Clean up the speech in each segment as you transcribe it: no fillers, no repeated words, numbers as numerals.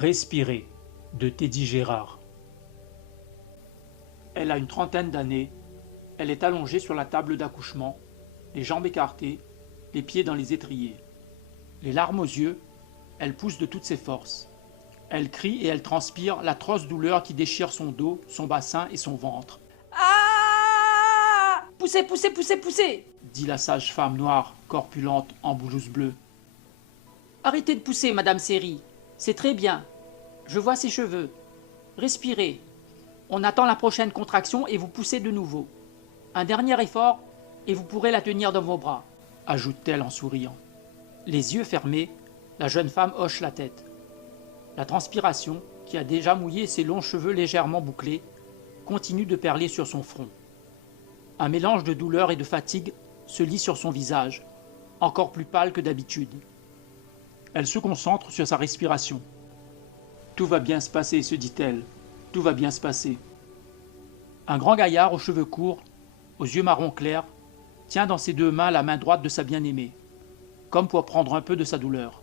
Respirer de Teddy Gérard. Elle a une trentaine d'années, elle est allongée sur la table d'accouchement, les jambes écartées, les pieds dans les étriers. Les larmes aux yeux, elle pousse de toutes ses forces. Elle crie et elle transpire l'atroce douleur qui déchire son dos, son bassin et son ventre. Ah! Poussez, poussez, poussez, poussez! Dit la sage-femme noire, corpulente, en blouse bleue. Arrêtez de pousser, Madame Seri. C'est très bien. Je vois ses cheveux. Respirez. On attend la prochaine contraction et vous poussez de nouveau. Un dernier effort et vous pourrez la tenir dans vos bras, ajoute-t-elle en souriant. Les yeux fermés, la jeune femme hoche la tête. La transpiration, qui a déjà mouillé ses longs cheveux légèrement bouclés, continue de perler sur son front. Un mélange de douleur et de fatigue se lit sur son visage, encore plus pâle que d'habitude. Elle se concentre sur sa respiration. Tout va bien se passer, se dit-elle. Tout va bien se passer. Un grand gaillard aux cheveux courts, aux yeux marron clair, tient dans ses deux mains la main droite de sa bien-aimée, comme pour prendre un peu de sa douleur.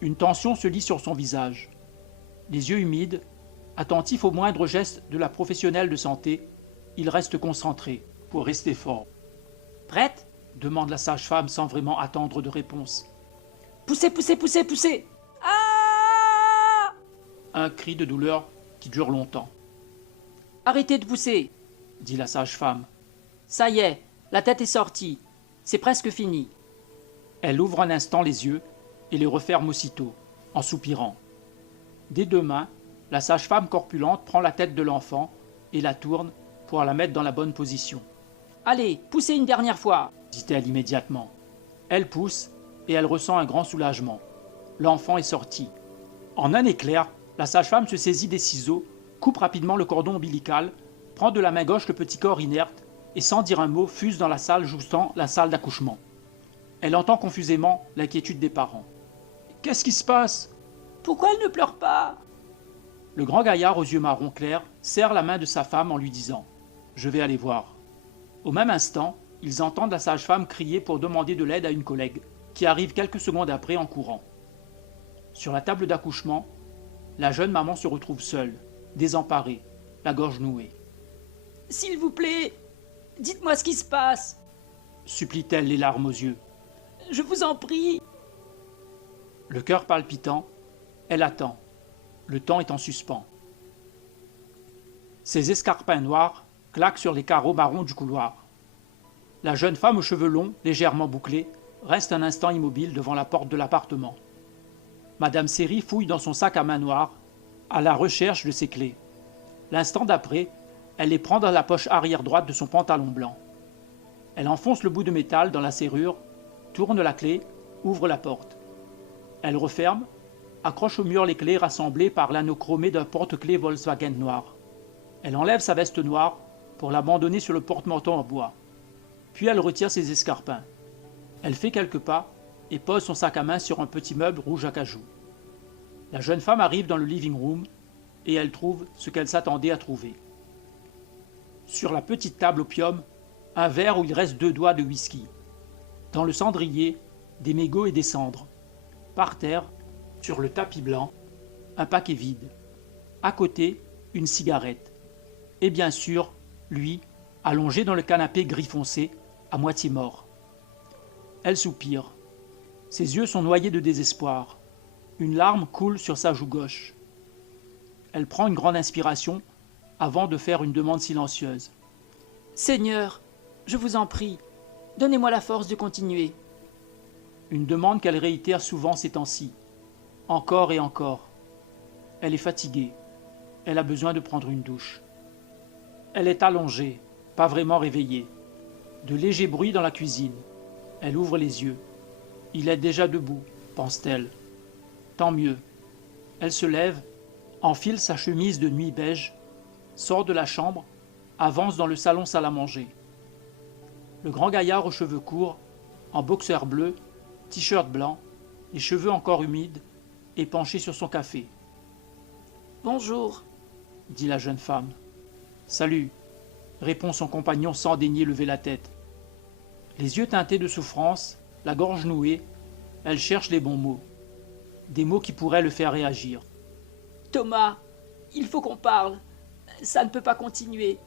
Une tension se lit sur son visage. Les yeux humides, attentifs au moindre geste de la professionnelle de santé, il reste concentré, pour rester fort. « Prête ?» demande la sage-femme sans vraiment attendre de réponse. « Poussez, poussez, poussez, poussez !»« Ah !» Un cri de douleur qui dure longtemps. « Arrêtez de pousser !» dit la sage-femme. « Ça y est, la tête est sortie. C'est presque fini. » Elle ouvre un instant les yeux et les referme aussitôt, en soupirant. Des deux mains, la sage-femme corpulente prend la tête de l'enfant et la tourne pour la mettre dans la bonne position. « Allez, poussez une dernière fois !» dit-elle immédiatement. Elle pousse et elle ressent un grand soulagement. L'enfant est sorti. En un éclair, la sage-femme se saisit des ciseaux, coupe rapidement le cordon ombilical, prend de la main gauche le petit corps inerte et sans dire un mot fuse dans la salle jouxtant la salle d'accouchement. Elle entend confusément l'inquiétude des parents. « Qu'est-ce qui se passe ?» « Pourquoi elle ne pleure pas ?» Le grand gaillard aux yeux marron clair serre la main de sa femme en lui disant « Je vais aller voir ». Au même instant, ils entendent la sage-femme crier pour demander de l'aide à une collègue, qui arrive quelques secondes après en courant. Sur la table d'accouchement, la jeune maman se retrouve seule, désemparée, la gorge nouée. « S'il vous plaît, dites-moi ce qui se passe !» supplie-t-elle les larmes aux yeux. « Je vous en prie !» Le cœur palpitant, elle attend. Le temps est en suspens. Ses escarpins noirs claquent sur les carreaux marrons du couloir. La jeune femme aux cheveux longs, légèrement bouclés, reste un instant immobile devant la porte de l'appartement. Madame Seri fouille dans son sac à main noire, à la recherche de ses clés. L'instant d'après, elle les prend dans la poche arrière droite de son pantalon blanc. Elle enfonce le bout de métal dans la serrure, tourne la clé, ouvre la porte. Elle referme, accroche au mur les clés rassemblées par l'anneau chromé d'un porte-clés Volkswagen noir. Elle enlève sa veste noire pour l'abandonner sur le porte-manteau en bois. Puis elle retire ses escarpins. Elle fait quelques pas et pose son sac à main sur un petit meuble rouge à cajou. La jeune femme arrive dans le living room et elle trouve ce qu'elle s'attendait à trouver. Sur la petite table opium, un verre où il reste 2 doigts de whisky. Dans le cendrier, des mégots et des cendres. Par terre, sur le tapis blanc, un paquet vide. À côté, une cigarette. Et bien sûr, lui, allongé dans le canapé gris foncé, à moitié mort. Elle soupire. Ses yeux sont noyés de désespoir. Une larme coule sur sa joue gauche. Elle prend une grande inspiration avant de faire une demande silencieuse. « Seigneur, je vous en prie, donnez-moi la force de continuer. » Une demande qu'elle réitère souvent ces temps-ci. Encore et encore. Elle est fatiguée. Elle a besoin de prendre une douche. Elle est allongée, pas vraiment réveillée. De légers bruits dans la cuisine. Elle ouvre les yeux. Il est déjà debout, pense-t-elle. Tant mieux. Elle se lève, enfile sa chemise de nuit beige, sort de la chambre, avance dans le salon salle à manger. Le grand gaillard aux cheveux courts, en boxeur bleu, t-shirt blanc, les cheveux encore humides, est penché sur son café. « Bonjour » dit la jeune femme. « Salut » répond son compagnon sans daigner lever la tête. Les yeux teintés de souffrance, la gorge nouée, elle cherche les bons mots. des mots qui pourraient le faire réagir. Thomas, il faut qu'on parle. Ça ne peut pas continuer.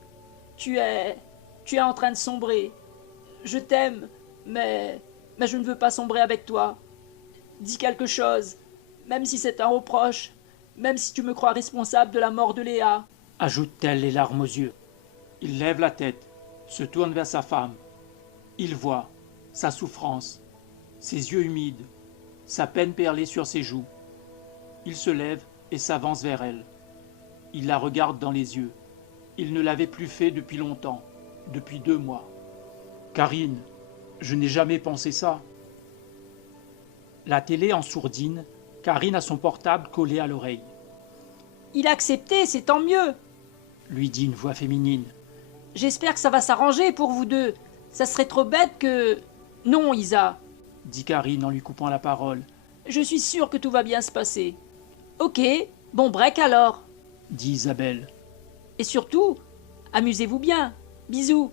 Tu es en train de sombrer. Je t'aime, mais je ne veux pas sombrer avec toi. Dis quelque chose, même si c'est un reproche, même si tu me crois responsable de la mort de Léa. Ajoute-t-elle les larmes aux yeux. Il lève la tête, se tourne vers sa femme. Il voit sa souffrance, ses yeux humides, sa peine perlée sur ses joues. Il se lève et s'avance vers elle. Il la regarde dans les yeux. Il ne l'avait plus fait depuis longtemps, depuis 2 mois. Karine, je n'ai jamais pensé ça. La télé en sourdine, Karine a son portable collé à l'oreille. Il a accepté, c'est tant mieux. Lui dit une voix féminine. J'espère que ça va s'arranger pour vous deux. Ça serait trop bête que... Non, Isa. Dit Karine en lui coupant la parole. Je suis sûre que tout va bien se passer. Ok, bon break alors. Dit Isabelle. Et surtout, amusez-vous bien. Bisous.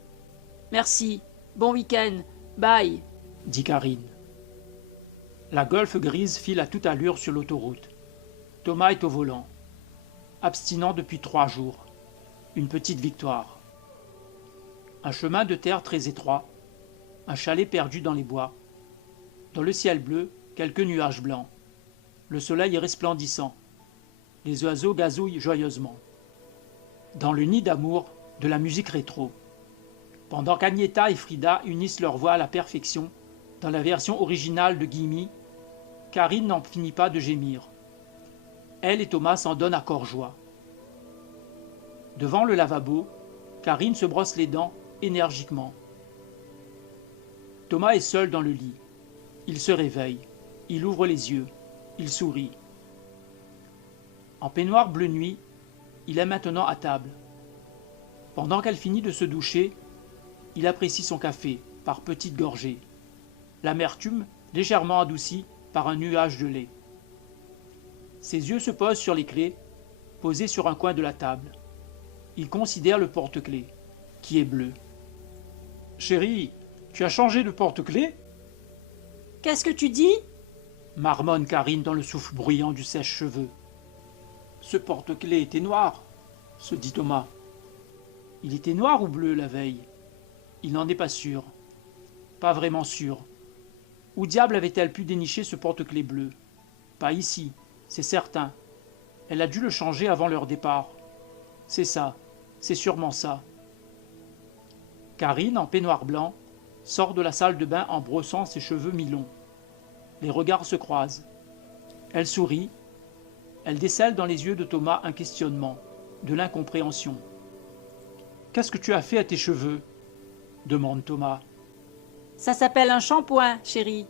Merci. Bon week-end. Bye. Dit Karine. La Golf grise file à toute allure sur l'autoroute. Thomas est au volant. Abstinent depuis 3 jours. Une petite victoire. Un chemin de terre très étroit. Un chalet perdu dans les bois. Dans le ciel bleu, quelques nuages blancs. Le soleil est resplendissant. Les oiseaux gazouillent joyeusement. Dans le nid d'amour, de la musique rétro. Pendant qu'Agneta et Frida unissent leur voix à la perfection, dans la version originale de Gimme, Karine n'en finit pas de gémir. Elle et Thomas s'en donnent à corps joie. Devant le lavabo, Karine se brosse les dents énergiquement. Thomas est seul dans le lit. Il se réveille. Il ouvre les yeux. Il sourit. En peignoir bleu nuit, il est maintenant à table. Pendant qu'elle finit de se doucher, il apprécie son café par petites gorgées. L'amertume légèrement adoucie par un nuage de lait. Ses yeux se posent sur les clés, posées sur un coin de la table. Il considère le porte-clés, qui est bleu. « Chérie, tu as changé de porte-clés ?» Qu'est-ce que tu dis? Marmonne Karine dans le souffle bruyant du sèche-cheveux. « Ce porte-clés était noir, » se dit Thomas. Il était noir ou bleu la veille? Il n'en est pas sûr. Pas vraiment sûr. Où diable avait-elle pu dénicher ce porte-clés bleu? Pas ici, c'est certain. Elle a dû le changer avant leur départ. C'est ça, c'est sûrement ça. Karine, en peignoir blanc, sort de la salle de bain en brossant ses cheveux mi-longs. Les regards se croisent. Elle sourit. Elle décèle dans les yeux de Thomas un questionnement, de l'incompréhension. « Qu'est-ce que tu as fait à tes cheveux ?» demande Thomas. « Ça s'appelle un shampoing, chérie. »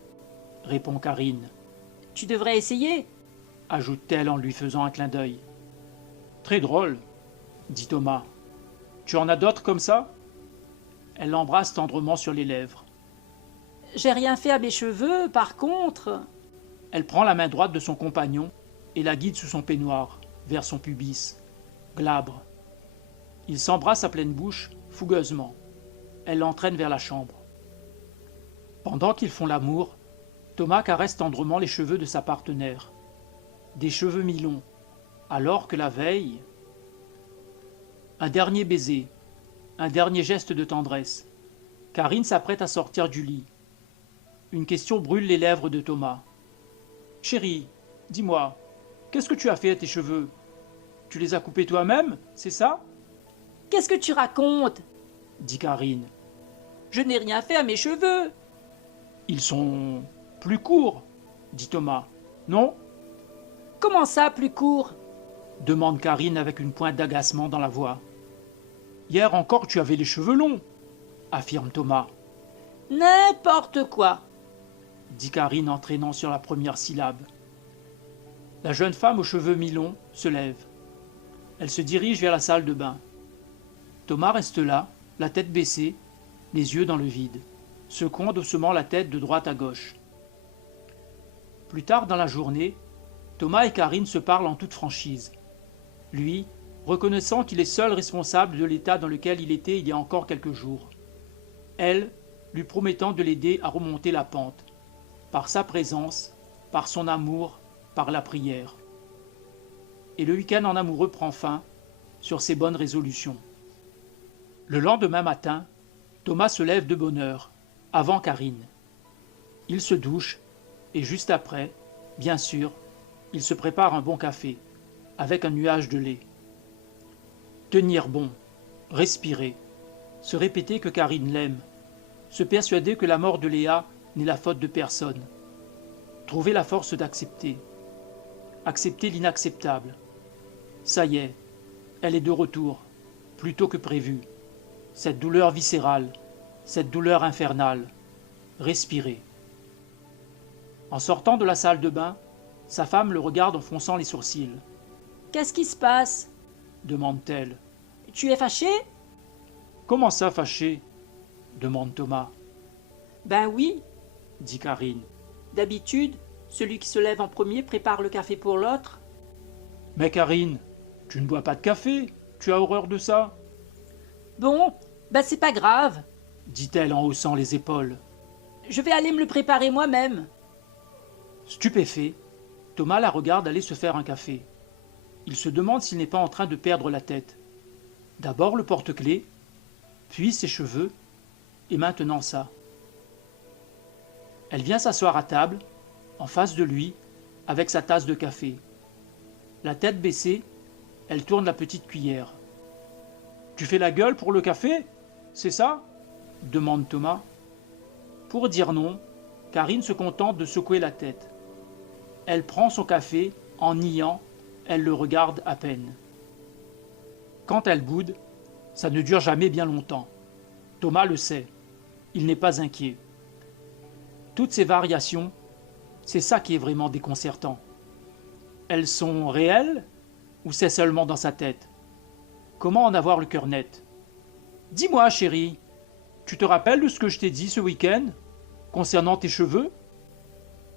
répond Karine. « Tu devrais essayer. » ajoute-t-elle en lui faisant un clin d'œil. « Très drôle, » dit Thomas. « Tu en as d'autres comme ça ?» Elle l'embrasse tendrement sur les lèvres. « J'ai rien fait à mes cheveux, par contre... » Elle prend la main droite de son compagnon et la guide sous son peignoir, vers son pubis, glabre. Ils s'embrassent à pleine bouche, fougueusement. Elle l'entraîne vers la chambre. Pendant qu'ils font l'amour, Thomas caresse tendrement les cheveux de sa partenaire. Des cheveux mi-longs, alors que la veille... Un dernier baiser, un dernier geste de tendresse. Karine s'apprête à sortir du lit. Une question brûle les lèvres de Thomas. « Chérie, dis-moi, qu'est-ce que tu as fait à tes cheveux? Tu les as coupés toi-même, c'est ça ?» « Qu'est-ce que tu racontes ?» dit Karine. « Je n'ai rien fait à mes cheveux. »« Ils sont plus courts, dit Thomas. Non ?»« Comment ça, plus courts ?» demande Karine avec une pointe d'agacement dans la voix. « Hier encore tu avais les cheveux longs, affirme Thomas. « N'importe quoi, dit Karine en traînant sur la première syllabe. La jeune femme aux cheveux mi-longs se lève. Elle se dirige vers la salle de bain. Thomas reste là, la tête baissée, les yeux dans le vide, secouant doucement la tête de droite à gauche. Plus tard dans la journée, Thomas et Karine se parlent en toute franchise. Lui, reconnaissant qu'il est seul responsable de l'état dans lequel il était il y a encore quelques jours. Elle, lui promettant de l'aider à remonter la pente, par sa présence, par son amour, par la prière. Et le week-end en amoureux prend fin sur ses bonnes résolutions. Le lendemain matin, Thomas se lève de bonne heure, avant Karine. Il se douche et juste après, bien sûr, il se prépare un bon café, avec un nuage de lait. Tenir bon, respirer, se répéter que Karine l'aime, se persuader que la mort de Léa n'est la faute de personne. Trouver la force d'accepter. Accepter l'inacceptable. Ça y est, elle est de retour, plus tôt que prévu. Cette douleur viscérale, cette douleur infernale. Respirer. En sortant de la salle de bain, sa femme le regarde en fronçant les sourcils. « Qu'est-ce qui se passe ?» demande-t-elle. « Tu es fâché ?»« Comment ça, fâché ?» demande Thomas. « Ben oui, » dit Karine. « D'habitude, celui qui se lève en premier prépare le café pour l'autre. »« Mais Karine, tu ne bois pas de café, tu as horreur de ça ?» ?»« Bon, ben c'est pas grave, » dit-elle en haussant les épaules. « je vais aller me le préparer moi-même. » Stupéfait, Thomas la regarde aller se faire un café. Il se demande s'il n'est pas en train de perdre la tête. D'abord le porte-clés, puis ses cheveux, et maintenant ça. Elle vient s'asseoir à table, en face de lui, avec sa tasse de café. La tête baissée, elle tourne la petite cuillère. « Tu fais la gueule pour le café, c'est ça ?» demande Thomas. Pour dire non, Karine se contente de secouer la tête. Elle prend son café, en niant, elle le regarde à peine. Quand elle boude, ça ne dure jamais bien longtemps. Thomas le sait, il n'est pas inquiet. Toutes ces variations, c'est ça qui est vraiment déconcertant. Elles sont réelles ou c'est seulement dans sa tête? Comment en avoir le cœur net? Dis-moi, chérie, tu te rappelles de ce que je t'ai dit ce week-end concernant tes cheveux?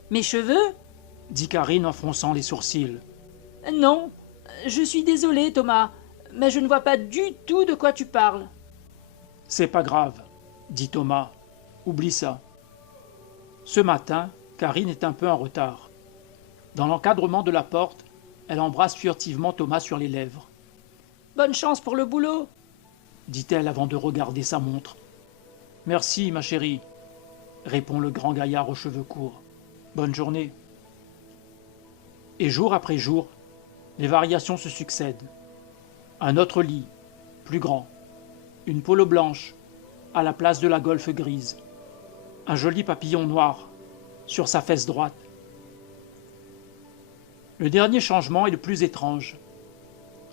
Mes cheveux? Dit Karine en fronçant les sourcils. Non, je suis désolée, Thomas, mais je ne vois pas du tout de quoi tu parles. C'est pas grave, dit Thomas. Oublie ça. Ce matin, Karine est un peu en retard. Dans l'encadrement de la porte, elle embrasse furtivement Thomas sur les lèvres. Bonne chance pour le boulot, dit-elle avant de regarder sa montre. Merci, ma chérie, répond le grand gaillard aux cheveux courts. Bonne journée. Et jour après jour, les variations se succèdent. Un autre lit, plus grand, une polo blanche, à la place de la golfe grise, un joli papillon noir, sur sa fesse droite. Le dernier changement est le plus étrange.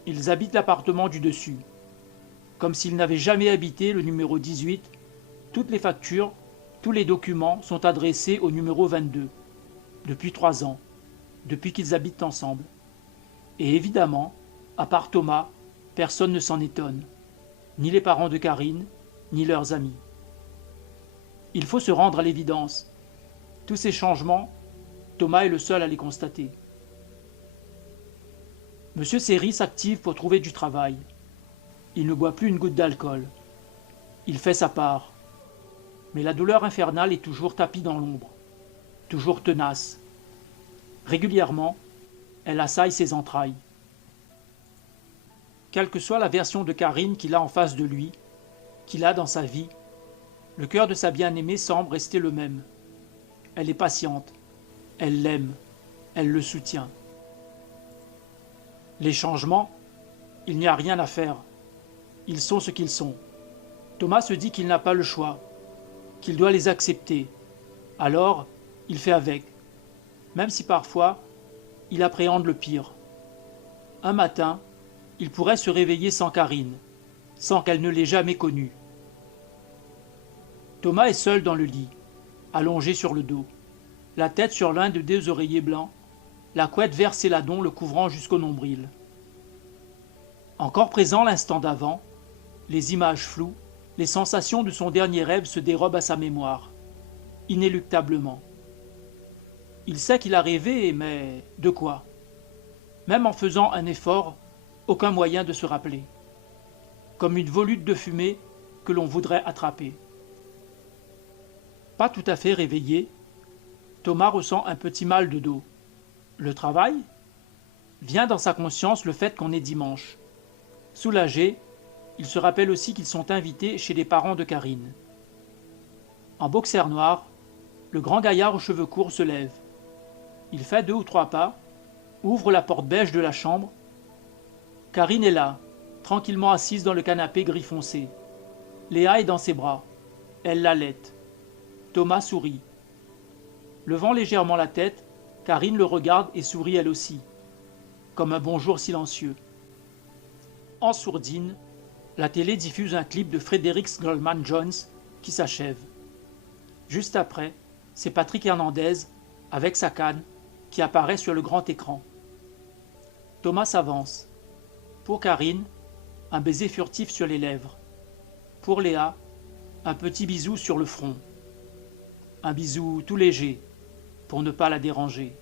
Ils habitent l'appartement du dessus. Comme s'ils n'avaient jamais habité le numéro 18, toutes les factures, tous les documents sont adressés au numéro 22, depuis 3 ans, depuis qu'ils habitent ensemble. Et évidemment, à part Thomas, personne ne s'en étonne, ni les parents de Karine, ni leurs amis. Il faut se rendre à l'évidence. Tous ces changements, Thomas est le seul à les constater. Monsieur Seri s'active pour trouver du travail. Il ne boit plus une goutte d'alcool. Il fait sa part. Mais la douleur infernale est toujours tapie dans l'ombre, toujours tenace. Régulièrement, elle assaille ses entrailles. Quelle que soit la version de Karine qu'il a en face de lui, qu'il a dans sa vie, le cœur de sa bien-aimée semble rester le même. Elle est patiente, elle l'aime, elle le soutient. Les changements, il n'y a rien à faire. Ils sont ce qu'ils sont. Thomas se dit qu'il n'a pas le choix, qu'il doit les accepter. Alors, il fait avec, même si parfois, il appréhende le pire. Un matin, il pourrait se réveiller sans Karine, sans qu'elle ne l'ait jamais connue. Thomas est seul dans le lit, allongé sur le dos, la tête sur l'un de deux oreillers blancs, la couette vers Céladon le couvrant jusqu'au nombril. Encore présent l'instant d'avant, les images floues, les sensations de son dernier rêve se dérobent à sa mémoire, inéluctablement. Il sait qu'il a rêvé, mais de quoi? Même en faisant un effort, aucun moyen de se rappeler. Comme une volute de fumée que l'on voudrait attraper. Pas tout à fait réveillé, Thomas ressent un petit mal de dos, Le travail? Vient dans sa conscience le fait qu'on est dimanche. Soulagé, il se rappelle aussi qu'ils sont invités chez les parents de Karine. En boxer noir, le grand gaillard aux cheveux courts se lève. Il fait 2 ou 3 pas, ouvre la porte beige de la chambre. Karine est là, tranquillement assise dans le canapé gris foncé. Léa est dans ses bras. Elle l'allaite. Thomas sourit. Levant légèrement la tête, Karine le regarde et sourit elle aussi, comme un bonjour silencieux. En sourdine, la télé diffuse un clip de Fredericks Goldman Jones qui s'achève. Juste après, c'est Patrick Hernandez, avec sa canne, qui apparaît sur le grand écran. Thomas s'avance. Pour Karine, un baiser furtif sur les lèvres. Pour Léa, un petit bisou sur le front. Un bisou tout léger, pour ne pas la déranger.